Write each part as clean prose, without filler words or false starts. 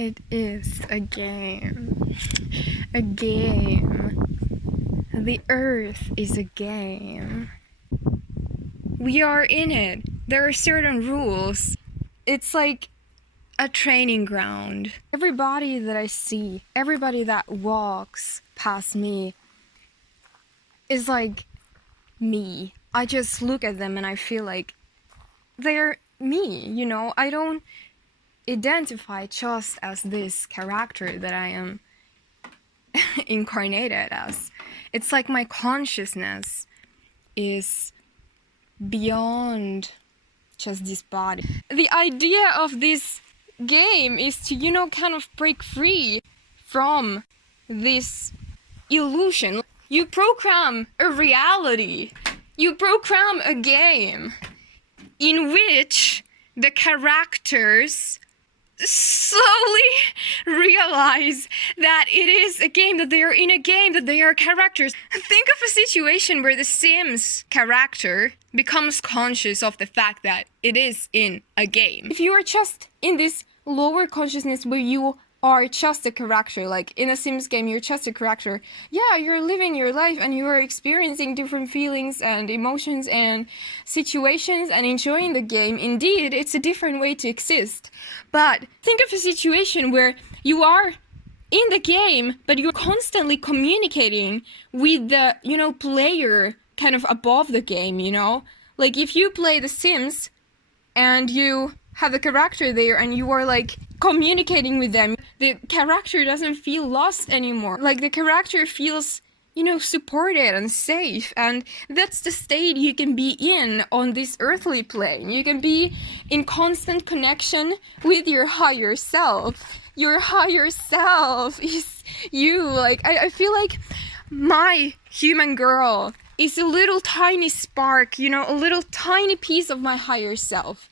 It is a game. A game. The earth is a game. We are in it. There are certain rules. It's like a training ground. Everybody that I see, everybody that walks past me is like me. I just look at them and I feel like they're me, you know? I don't identify just as this character that I am incarnated as. It's like my consciousness is beyond just this body. The idea of this game is to, you know, kind of break free from this illusion. You program a reality. You program a game in which the characters slowly realize that it is a game, that they are in a game, that they are characters. Think of a situation where the Sims character becomes conscious of the fact that it is in a game. If you are just in this lower consciousness where you are just a character, like in a Sims game, you're just a character. Yeah, you're living your life and you are experiencing different feelings and emotions and situations and enjoying the game. Indeed, it's a different way to exist. But think of a situation where you are in the game, but you're constantly communicating with the, you know, player kind of above the game, you know? Like if you play The Sims and you have the character there and you are like communicating with them, the character doesn't feel lost anymore. Like the character feels, you know, supported and safe, and that's the state you can be in on this earthly plane. You can be in constant connection with your higher self. Your higher self is you. Like I feel like my human girl is a little tiny spark, you know, a little tiny piece of my higher self.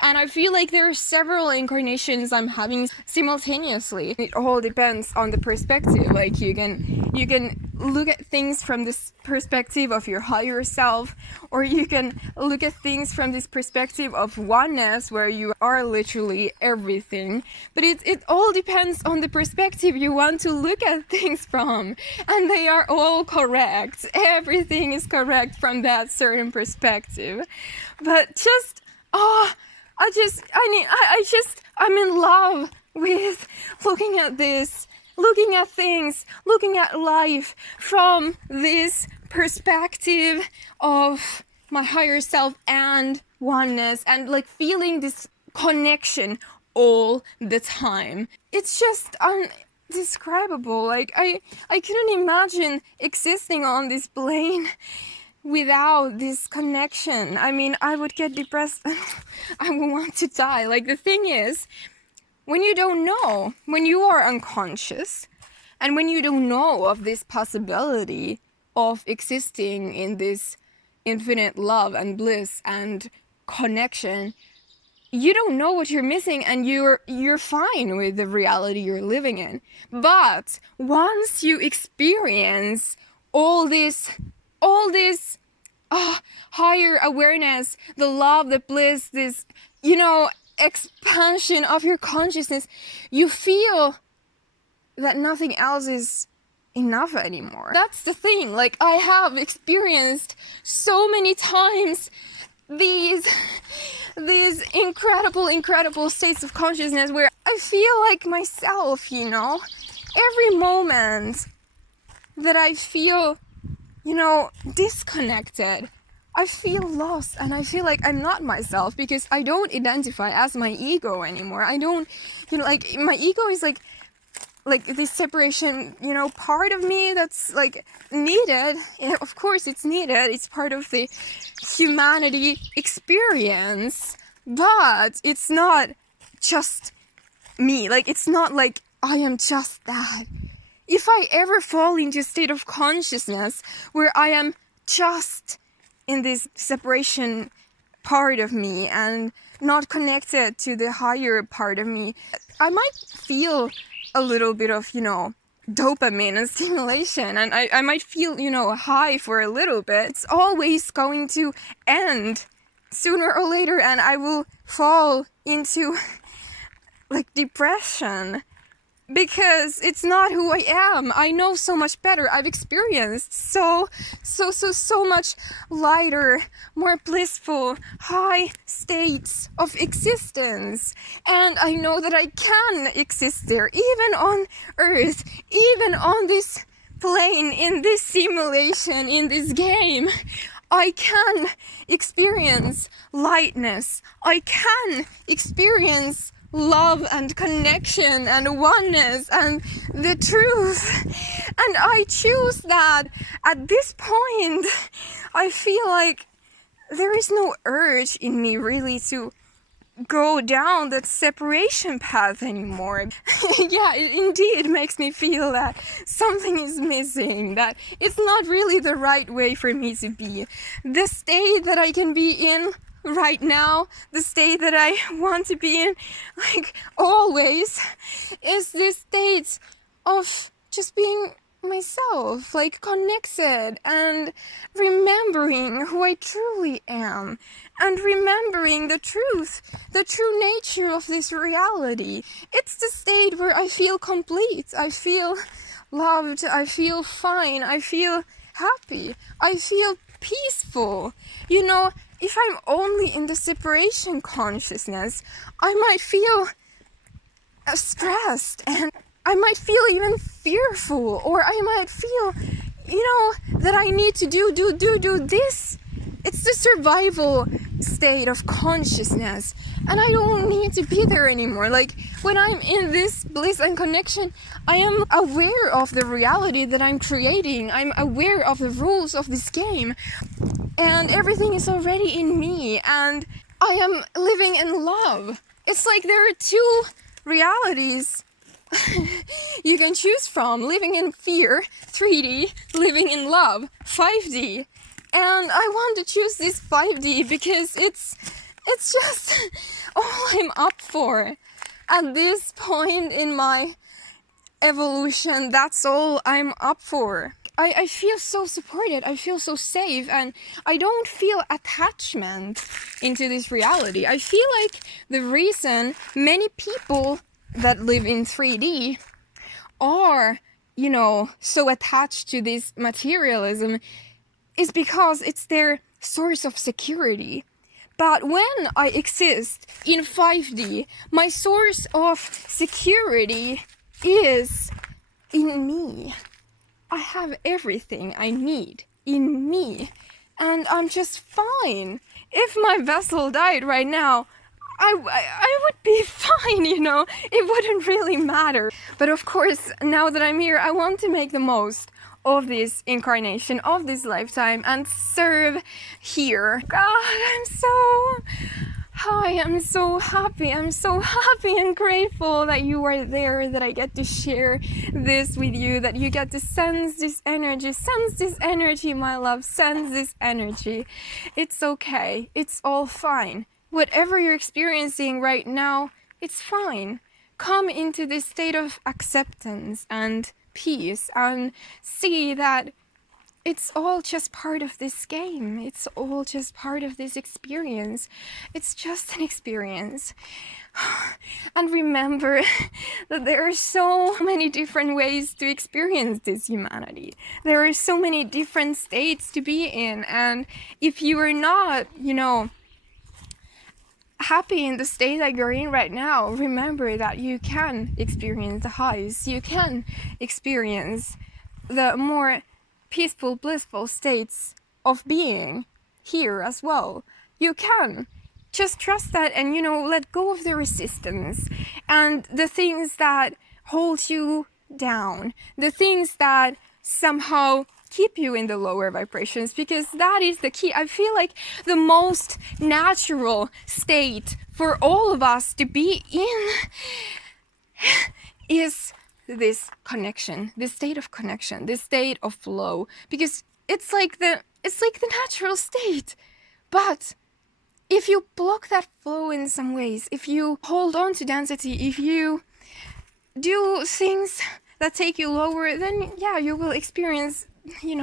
And I feel like there are several incarnations I'm having simultaneously. It all depends on the perspective. Like you can look at things from this perspective of your higher self, or you can look at things from this perspective of oneness where you are literally everything. But it all depends on the perspective you want to look at things from. And they are all correct. Everything is correct from that certain perspective. But just I'm in love with looking at this, looking at things, looking at life from this perspective of my higher self and oneness, and like feeling this connection all the time. It's just indescribable. Like I couldn't imagine existing on this plane without this connection. I mean, I would get depressed. I would want to die. Like the thing is, when you don't know, when you are unconscious, and when you don't know of this possibility of existing in this infinite love and bliss and connection, you don't know what you're missing, and you're fine with the reality you're living in. But once you experience all this higher awareness, the love, the bliss, this, you know, expansion of your consciousness, you feel that nothing else is enough anymore. That's the thing. Like I have experienced so many times these incredible states of consciousness where I feel like myself, you know. Every moment that I feel, you know, disconnected, I feel lost, and I feel like I'm not myself because I don't identify as my ego anymore. I don't, you know, like my ego is like this separation, you know, part of me that's like needed. Yeah, of course it's needed. It's part of the humanity experience, but it's not just me. Like it's not like I am just that. If I ever fall into a state of consciousness where I am just in this separation part of me and not connected to the higher part of me, I might feel a little bit of, you know, dopamine and stimulation, and I might feel, you know, high for a little bit. It's always going to end sooner or later, and I will fall into like depression, because it's not who I am. I know so much better. I've experienced so much lighter, more blissful, high states of existence. And I know that I can exist there, even on Earth, even on this plane, in this simulation, in this game. I can experience lightness. I can experience love and connection and oneness and the truth, and I choose that. At this point I feel like there is no urge in me really to go down that separation path anymore. Yeah, it indeed makes me feel that something is missing, that it's not really the right way for me to be. The state that I can be in right now, the state that I want to be in, like always, is this state of just being myself, like connected and remembering who I truly am, and remembering the truth, the true nature of this reality. It's the state where I feel complete, I feel loved, I feel fine, I feel happy, I feel peaceful. You know, if I'm only in the separation consciousness, I might feel stressed, and I might feel even fearful, or I might feel, you know, that I need to do this. It's the survival state of consciousness, and I don't need to be there anymore. Like, when I'm in this bliss and connection, I am aware of the reality that I'm creating. I'm aware of the rules of this game, and everything is already in me, and I am living in love. It's like there are two realities you can choose from: living in fear, 3D, living in love, 5D. And I want to choose this 5D because it's just all I'm up for. At this point in my evolution, that's all I'm up for. I feel so supported, I feel so safe, and I don't feel attachment into this reality. I feel like the reason many people that live in 3D are, you know, so attached to this materialism is because it's their source of security. But when I exist in 5D, my source of security is in me. I have everything I need in me, and I'm just fine. If my vessel died right now, I would be fine, you know, it wouldn't really matter. But of course, now that I'm here, I want to make the most of this incarnation, of this lifetime, and serve here. God, I'm so happy and grateful that you are there, that I get to share this with you, that you get to sense this energy, my love, sense this energy. It's okay, it's all fine. Whatever you're experiencing right now, it's fine. Come into this state of acceptance and peace, and see that it's all just part of this game. It's all just part of this experience. It's just an experience. And remember that there are so many different ways to experience this humanity. There are so many different states to be in, and if you are not, you know, happy in the state that you're in right now, remember that you can experience the highs. You can experience the more peaceful, blissful states of being here as well. You can. Just trust that, and, you know, let go of the resistance and the things that hold you down, the things that somehow keep you in the lower vibrations, because that is the key. I feel like the most natural state for all of us to be in is this connection, this state of connection, this state of flow, because it's like the natural state. But if you block that flow in some ways, if you hold on to density, if you do things that take you lower, then yeah, you will experience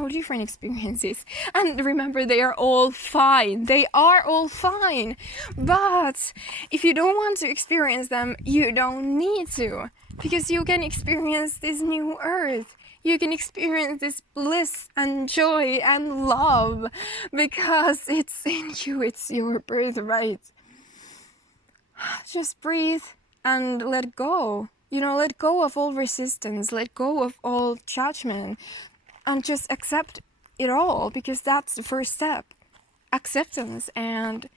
different experiences. And remember, they are all fine. They are all fine. But if you don't want to experience them, you don't need to. Because you can experience this new earth. You can experience this bliss and joy and love. Because it's in you. It's your birthright. Just breathe and let go. Let go of all resistance. Let go of all judgment. And just accept it all, because that's the first step. Acceptance and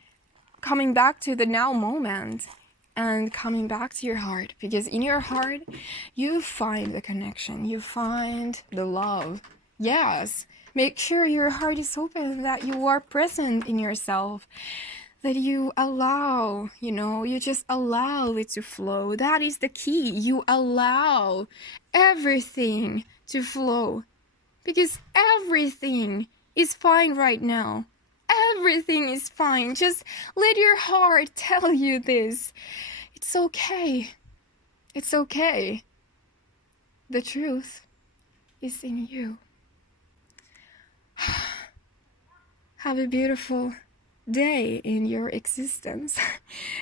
coming back to the now moment and coming back to your heart, because in your heart you find the connection, you find the love. Yes, make sure your heart is open, that you are present in yourself, that you allow, you just allow it to flow. That is the key. You allow everything to flow. Because everything is fine right now. Everything is fine. Just let your heart tell you this. It's okay. It's okay. The truth is in you. Have a beautiful day in your existence.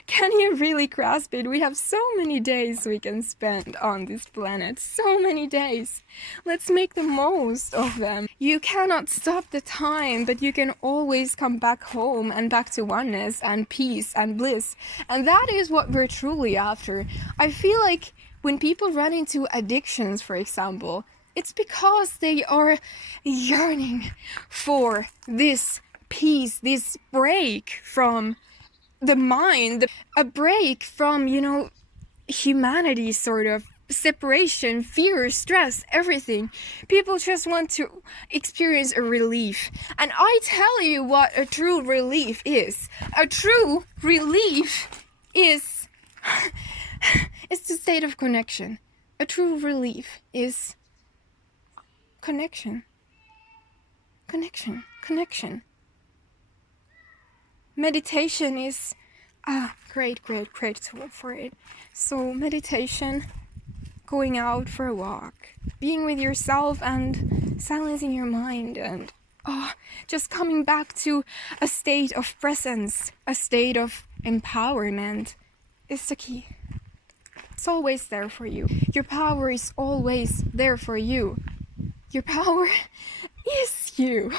Can you really grasp it? We have so many days we can spend on this planet. So many days. Let's make the most of them. You cannot stop the time, but you can always come back home and back to oneness and peace and bliss. And that is what we're truly after. I feel like when people run into addictions, for example, it's because they are yearning for this peace, this break from the mind, a break from, humanity, sort of separation, fear, stress, everything. People just want to experience a relief. And I tell you what a true relief is. A true relief is it's the state of connection. A true relief is connection. Connection. Meditation is a great tool for it. So meditation, going out for a walk, being with yourself and silencing your mind, and just coming back to a state of presence, a state of empowerment is the key. It's always there for you. Your power is always there for you. Your power is you.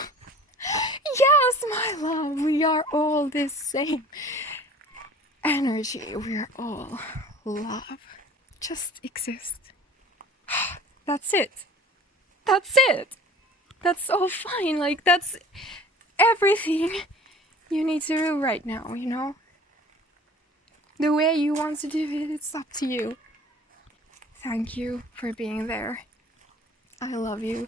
Yes, my love, we are all the same energy. We are all love. Just exist. That's it. That's it. That's all fine. Like, that's everything you need to do right now, The way you want to do it, it's up to you. Thank you for being there. I love you.